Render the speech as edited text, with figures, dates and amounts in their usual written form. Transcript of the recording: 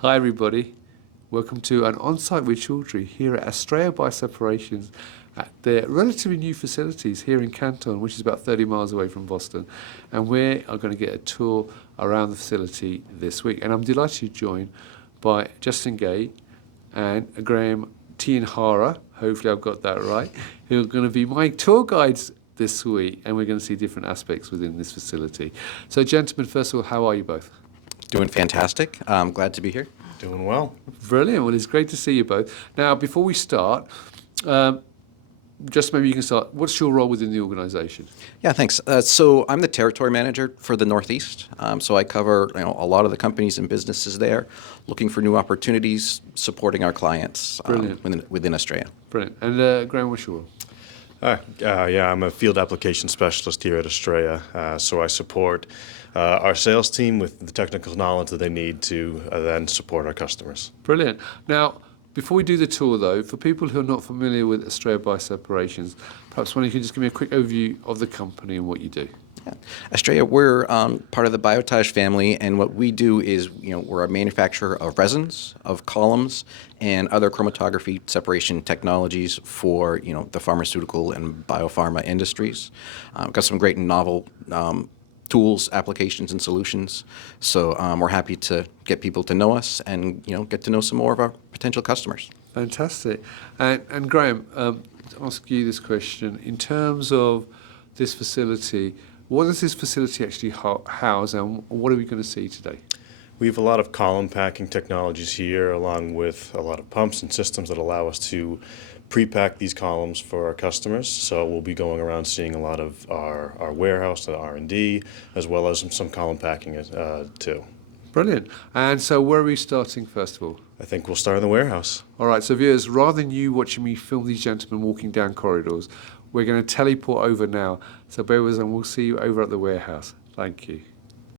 Hi everybody, welcome to an on-site with Childry here at Astrea Bioseparations at their relatively new facilities here in Canton, which is about 30 miles away from Boston. And we are going to get a tour around the facility this week. And I'm delighted to be joined by Justin Guay and Graham Tienhaara, hopefully I've got that right, who are going to be my tour guides this week, and we're going to see different aspects within this facility. So gentlemen, first of all, how are you both? Doing fantastic. I'm glad to be here. Doing well. Brilliant. Well, it's great to see you both. Now, before we start, just maybe you can start. What's your role within the organisation? Yeah, thanks. So I'm the territory manager for the Northeast. So I cover a lot of the companies and businesses there, looking for new opportunities, supporting our clients within Astrea. Brilliant. And Graham, what's your role? I'm a field application specialist here at Astrea, so I support our sales team with the technical knowledge that they need to then support our customers. Brilliant. Now, before we do the tour, though, for people who are not familiar with Astrea Bioseparations, perhaps one of you could just give me a quick overview of the company and what you do. Yeah. Astrea, we're part of the Biotage family, and what we do is, we're a manufacturer of resins, of columns, and other chromatography separation technologies for, the pharmaceutical and biopharma industries. We've got some great and novel tools, applications, and solutions. So we're happy to get people to know us and, get to know some more of our potential customers. Fantastic. And Graham, to ask you this question, in terms of this facility, what does this facility actually house, and what are we going to see today? We have a lot of column packing technologies here, along with a lot of pumps and systems that allow us to pre-pack these columns for our customers. So we'll be going around seeing a lot of our warehouse, the R&D, as well as some column packing too. Brilliant. And so where are we starting first of all? I think we'll start in the warehouse. All right, so viewers, rather than you watching me film these gentlemen walking down corridors, we're going to teleport over now. So bear with us and we'll see you over at the warehouse. Thank you.